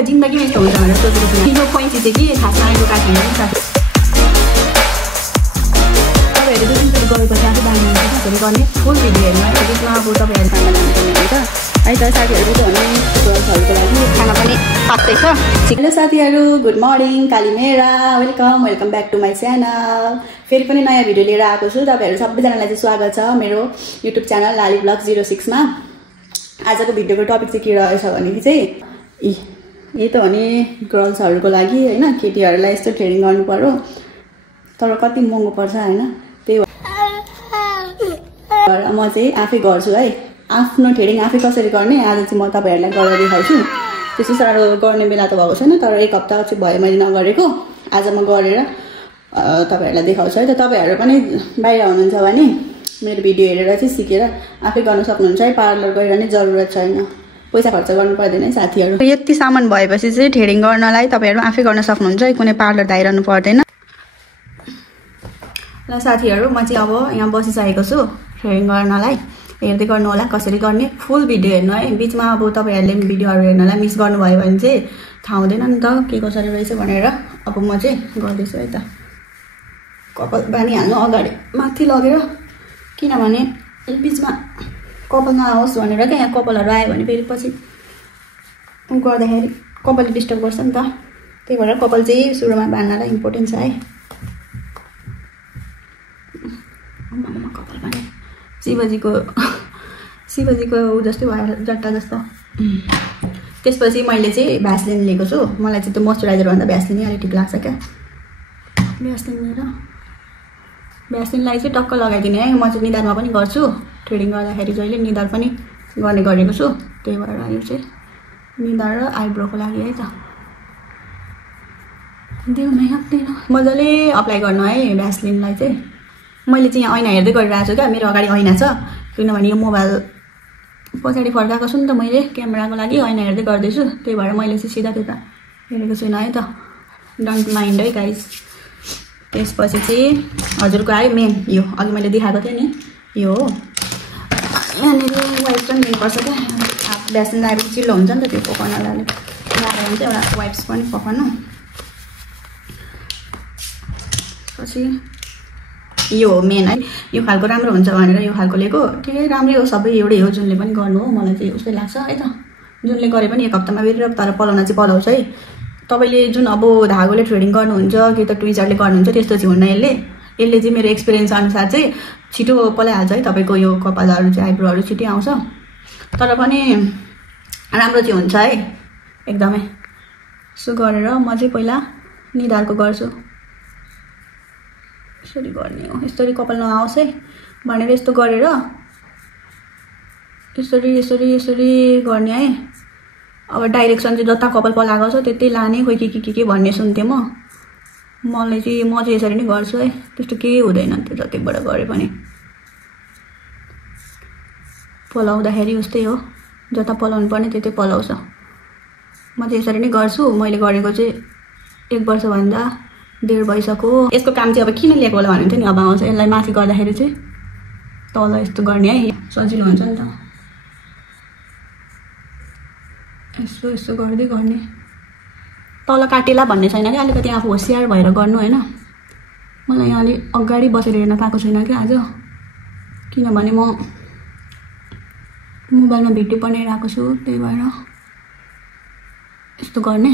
एउटा जिन्दगीमा यस्तो हुन्छ भनेर सोचेको थिएँ। यो कैँची चाहिँ कि खासमा आइको काट्ने हो नि त। तपाईँहरू दुईचोटि गएपछि आफै बानी हुन्छ त्यसरी गर्ने फुल भिडियो हेर्नु है। त्यसमा अब तपाईँहरू खाना जानुपर्ने हुन्छ है त। साथीहरू चाहिँ भने गर्ल्सहरूको लागि खाना पनि पाक्दैछ। हेलो साथीहरू, गुड मर्निङ, कालीमेरा, welcome back to my channel. फेरि पनि नयाँ भिडियो लिएर आएको छु। तपाईँहरू सबैजनालाई चाहिँ स्वागत छ मेरो युट्युब च्यानल लाली ब्लग 06 मा। आजको भिडियोको टपिक चाहिँ के रहेछ भनेदेखि चाहिँ यही त हो नि गर्ल्सहरूको लागि होइन, केटीहरूलाई यस्तो ट्रेनिङ गर्नु पर्यो तर कति महँगो पर्छ होइन। त्यही भएर म चाहिँ आफै गर्छु है। आफ्नो ट्रेनिङ आफै कसरी गर्ने आज चाहिँ म तपाईँहरूलाई गरेर देखाउँछु। त्यस्तो साह्रो गर्ने बेला त भएको छैन, तर एक हप्ता चाहिँ भयो मैले नगरेको। आज म गरेर तपाईँहरूलाई देखाउँछु है त। तपाईँहरू पनि बाहिर हुनुहुन्छ भने मेरो भिडियो हेरेर चाहिँ सिकेर आफै गर्न सक्नुहुन्छ है। पार्लर गइरहने जरुरत छैन, पैसा खर्च गर्नु पर्दैन है साथीहरू। यति सामान भएपछि चाहिँ ट्रेनिङ गर्नलाई तपाईँहरू आफै गर्न सक्नुहुन्छ है, कुनै पार्लर धाइरहनु पर्दैन। ल साथीहरू, म चाहिँ अब यहाँ बसिसकेको छु ट्रेनिङ गर्नलाई। हेर्दै गर्नु होला कसरी गर्ने, फुल भिडियो हेर्नु है। बिचमा अब तपाईँहरूले भिडियोहरू हेर्नलाई मिस गर्नुभयो भने चाहिँ थाहा हुँदैन नि त के कसरी रहेछ भनेर। अब म चाहिँ गर्दैछु है त। कपाल बानिहाल्नु अगाडि माथि लगेर, किनभने बिचमा कपाल नआओस् भनेर क्या। यहाँ कपालहरू आयो भने फेरि पछि गर्दाखेरि कपालले डिस्टर्ब गर्छ नि त। त्यही भएर कपाल चाहिँ सुरुमा बान्नलाई इम्पोर्टेन्ट छ है। कपाल बाने शिवजीको ऊ जस्तै भयो, जट्टा जस्तो। त्यसपछि मैले चाहिँ भ्यासलिन लिएको छु। मलाई चाहिँ त्यो मोइस्चराइजरभन्दा भ्यासलिनै अलिक ठिक लाग्छ क्या। भ्यासलिन लिएर भ्यासलिनलाई चाहिँ टक्क लगाइदिने है। म चाहिँ निधारमा पनि गर्छु ट्रेनिङ गर्दाखेरि, जहिले निधार पनि गर्ने गरेको छु। त्यही भएर यो चाहिँ निधार र आइब्रोको लागि है त। मजाले अप्लाई गर्नु है भ्यासलिनलाई चाहिँ। मैले चाहिँ यहाँ ऐना हेर्दै गरिरहेको छु क्या। मेरो अगाडि ऐना छ, किनभने यो मोबाइल पछाडि फर्काएको छु नि त मैले क्यामेराको लागि। ऐना हेर्दै गर्दैछु, त्यही भएर मैले चाहिँ सिधा त्यता हेरेको छुइनँ है त। डोन्ट माइन्ड है गाइस। त्यसपछि चाहिँ हजुरको आयो मेन, यो अघि मैले देखाएको थिएँ नि, यो हो। यहाँनिर वाइप्स पनि दिनुपर्छ क्या। भ्यासलिन लगाएपछि चिल्लो हुन्छ नि त त्यो पकाउनलाई। लगाएर चाहिँ एउटा वाइप्स पनि पकाउनु। पछि यो हो मेन है। यो खालको राम्रो हुन्छ भनेर यो खालको लिएको। ठिकै राम्रै हो, सबै एउटै हो। जुनले पनि गर्नु हो मलाई चाहिँ उस्तै लाग्छ है त। जुनले गरे पनि एक हप्तामा फेरि, तर पलाउन चाहिँ पलाउँछ है। तपाईँले जुन अब धागोले ट्रेनिङ गर्नुहुन्छ कि त ट्विजरले गर्नुहुन्छ त्यस्तो चाहिँ हुन्न। यसले चाहिँ मेरो एक्सपिरियन्स अनुसार चाहिँ छिटो पलाइहाल्छ है। तपाईँको यो कपालहरू चाहिँ आइब्रोहरू छिटै आउँछ, तर पनि राम्रो चाहिँ हुन्छ है एकदमै। यसो गरेर म चाहिँ पहिला निधारको गर्छु। यसरी गर्ने हो, यसरी कपाल नआओस् है भनेर यस्तो गरेर यसरी गर्ने है। अब डाइरेक्सन चाहिँ जता कपाल पलाएको छ त्यतै लाने। खोइ के भन्ने सुन्थेँ म चाहिँ यसरी नै गर्छु है। त्यस्तो केही हुँदैन त्यो जतिबाट गरे पनि। पलाउँदाखेरि उस्तै हो, जता पलाउनु पर्ने त्यतै पलाउँछ। म चाहिँ यसरी नै गर्छु। मैले गरेको चाहिँ 1 वर्षभन्दा 1.5 वर्षको। यसको काम चाहिँ अब किन लिएको होला भन्नुहुन्थ्यो नि। अब आउँछ यसलाई माथि गर्दाखेरि चाहिँ तल यस्तो गर्ने है, सजिलो हुन्छ नि त। यसो गर्दै गर्ने। तल काटेला भन्ने छैन क्या, अलिकति आफू होसियार भएर गर्नु होइन। मलाई यहाँ अलि अगाडि बसेर हेर्न पाएको छैन क्या आज, किनभने म मोबाइलमा भिडियो बनाइरहेको छु। त्यही भएर यस्तो गर्ने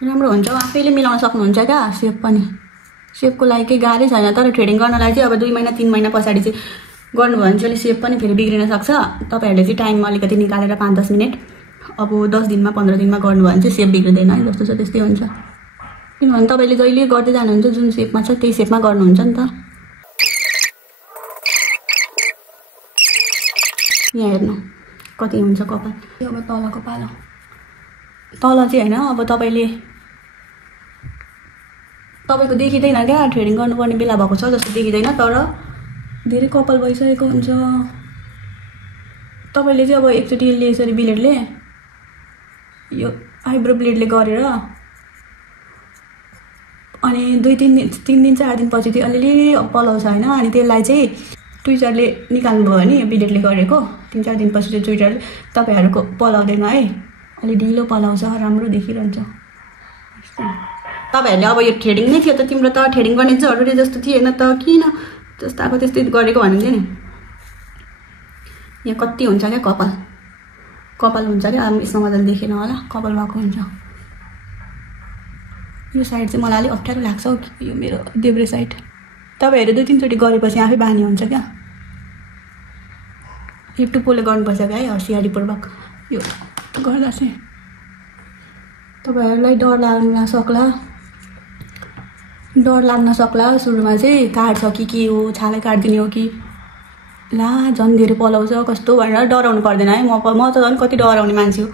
राम्रो हुन्छ। आफैले मिलाउन सक्नुहुन्छ क्या सेप पनि। सेपको लागि केही गाह्रै छैन, तर ट्रेडिङ गर्नलाई चाहिँ अब 2 महिना 3 महिना पछाडि चाहिँ गर्नुभयो भने चाहिँ सेप पनि फेरि बिग्रिन सक्छ। तपाईँहरूले चाहिँ टाइम अलिकति निकालेर 5-10 मिनट अब 10 दिनमा 15 दिनमा गर्नुभयो भने चाहिँ सेप बिग्रिँदैन है। जस्तो छ त्यस्तै हुन्छ, किनभने तपाईँले जहिले गर्दै जानुहुन्छ जुन सेपमा छ त्यही सेपमा गर्नुहुन्छ नि त। यहाँ हेर्नु कति हुन्छ कपाल। अब तलको पालो, तल चाहिँ होइन। अब तपाईँको देखिँदैन क्या, ट्रेनिङ गर्नुपर्ने बेला भएको छ जस्तो देखिँदैन, तर धेरै कपाल भइसकेको हुन्छ। तपाईँले चाहिँ अब एकचोटि यसरी ब्लेडले, यो आइब्रो ब्लेडले गरेर अनि 2-3 दिन 4 दिन पछि चाहिँ अलिअलि पलाउँछ होइन। अनि त्यसलाई चाहिँ ट्विजरले निकाल्नुभयो भने ब्लेडले गरेको 3-4 दिनपछि चाहिँ ट्विटरले तपाईहरुको पलाउँदैन है, अलि ढिलो पलाउँछ, राम्रो देखिरहन्छ। तपाईहरुले अब यो थ्रेडिङ नै थियो त, तिम्रो त थ्रेडिङ गर्ने जरुरी जस्तो थिएन त, किन जस्ताको त्यस्तै गरेको भन्थे नि। यहाँ कति हुन्छ क्या कपाल हुन्छ क्या, यसमा मजाले देखेन होला, कपाल भएको हुन्छ। यो साइड चाहिँ मलाई अलिक अप्ठ्यारो लाग्छ हौ, यो मेरो देब्रे साइड। तपाईहरु 2-3 चोटी गरेपछि आफै बानी हुन्छ क्या। यो टुप्पोले गर्नुपर्छ क्या है, होशियारीपूर्वक यो गर्दा चाहिँ। तपाईहरुलाई डर लाग्न सक्ला सुरुमा चाहिँ काट्छ कि के हो, छालै काट्दिने हो कि, ला झन् धेरै पलाउँछ कस्तो भनेर डराउनु पर्दैन है। म त झन् कति डराउने मान्छे हो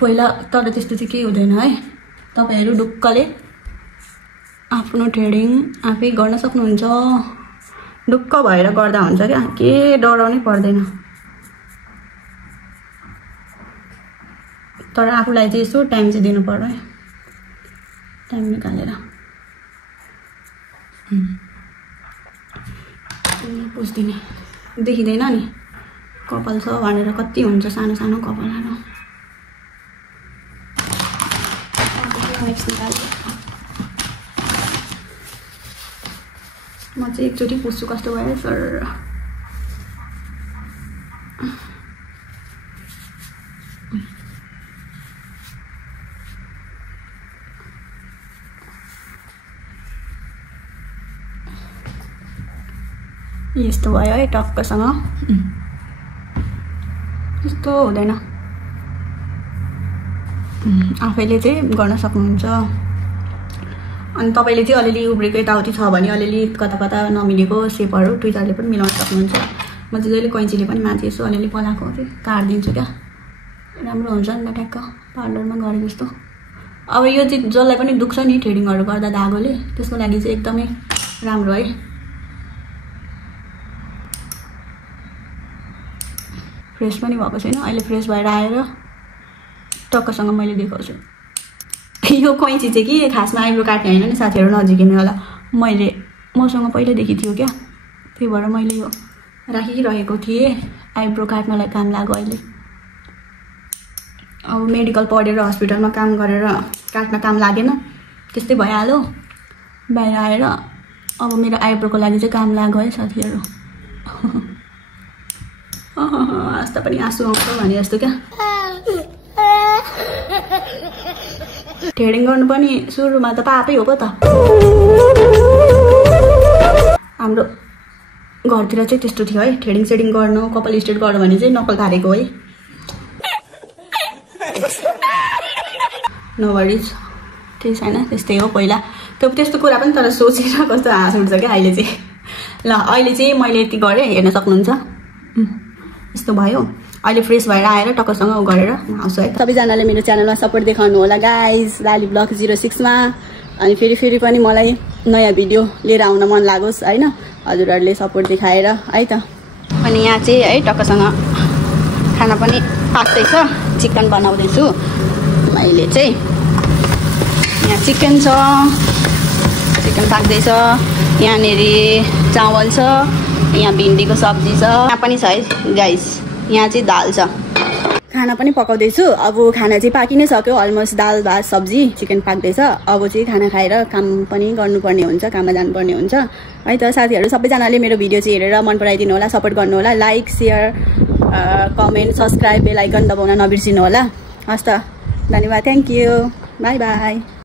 पहिला, तर त्यस्तो चाहिँ केही हुँदैन है। तपाईहरु ढुक्कले आफ्नो थ्रेडिङ आफै गर्न सक्नुहुन्छ, ढुक्क भएर गर्दा हुन्छ क्या, के डराउनै पर्दैन। तर आफूलाई चाहिँ यसो टाइम चाहिँ दिनु पर्यो है, टाइम निकालेर। पुस्दिने देखिँदैन नि कपाल छ भनेर, कति हुन्छ सानो सानो कपालहरु। म चाहिँ एकचोटि पुस्छु कस्तो भयो सर। यस्तो भयो है टक्कसँग, यस्तो हुँदैन। आफैले चाहिँ गर्न सक्नुहुन्छ। अनि तपाईले चाहिँ अलिअलि उब्रेको यताउति छ भने अलिअलि कता कता नमिलेको सेपहरु ट्विटरले पनि मिलाउन सक्नुहुन्छ। म चाहिँ जहिले कैँचीले पनि माथि यसो अलिअलि पलाएको चाहिँ काट्दिन्छु क्या, राम्रो हुन्छ नि त ठ्याक्क पार्लरमा गरे जस्तो। अब यो चाहिँ जसलाई पनि दुख्छ नि थ्रेडिङहरु गर्दा धागोले, त्यसको लागि चाहिँ एकदमै राम्रो है। फ्रेस पनि भएको छैन, अहिले फ्रेस भएर आएर टक्कसँग मैले देखाउँछु। यो कैँची चाहिँ कि खासमा आइब्रो काट्ने हैन नि साथीहरु, नजिकिने होला। मसँग पहिलेदेखि थियो क्या, त्यही भएर मैले यो राखिरहेको थिएँ, आइब्रो काट्नलाई काम लाग्यो अहिले। अब मेडिकल पढेर हस्पिटलमा काम गरेर काट्न काम लागेन, त्यस्तै भइहाल्यो। बाहिर आएर अब मेरो आइब्रोको लागि चाहिँ काम लाग्यो है साथीहरु। आस्ता पनि आँसु आउँछ भने जस्तो क्या। थ्रेडिङ गर्नु पनि सुरुमा त पापै हो पो त। हाम्रो घरतिर चाहिँ त्यस्तो थियो है, थ्रेडिङ सेडिङ गर्नु, कपाल स्ट्रेट गर्नु भने चाहिँ नकल थालेको है। नो वरिज, त्यही छैन, त्यस्तै हो पहिला। त्यस्तो कुरा पनि तर सोचेर कस्तो हाँस उठ्छ क्या अहिले चाहिँ। ल अहिले चाहिँ मैले यति गरेँ, हेर्न सक्नुहुन्छ। यस्तो भयो, अहिले फ्रेस भएर आएर टक्कसँग गरेर आउँछु है। सबैजनाले मेरो च्यानलमा सपोर्ट देखाउनु होला गाइज, लाली ब्लग 06 मा। अनि फेरि पनि मलाई नयाँ भिडियो लिएर आउन मन लागोस् हैन, हजुरहरूले सपोर्ट देखाएर है त। अनि यहाँ चाहिँ है टक्कसँग खाना पनि पाक्दैछ, चिकन बनाउँदैछु मैले चाहिँ। यहाँ चिकन छ, चिकन पाक्दैछ, यहाँनेर चावल छ, यहाँ भिन्डीको सब्जी छ, यहाँ पनि छ है गाइस। यहाँ चाहिँ दाल छ, खाना पनि पकाउँदैछु। अब खाना चाहिँ पाकि नै सक्यो अलमोस्ट, दाल भात सब्जी चिकन पाक्दैछ। अब चाहिँ खाना खाएर काम पनि गर्नुपर्ने हुन्छ, काममा जानुपर्ने हुन्छ है त। साथीहरू सबैजनाले मेरो भिडियो चाहिँ हेरेर मन पराइदिनु होला, सपोर्ट गर्नु होला, लाइक सेयर कमेन्ट सब्सक्राइब बेल आइकन दबाउन नबिर्सिनु होला। हस् त, धन्यवाद, थ्याङ्क यू, बाई बाई।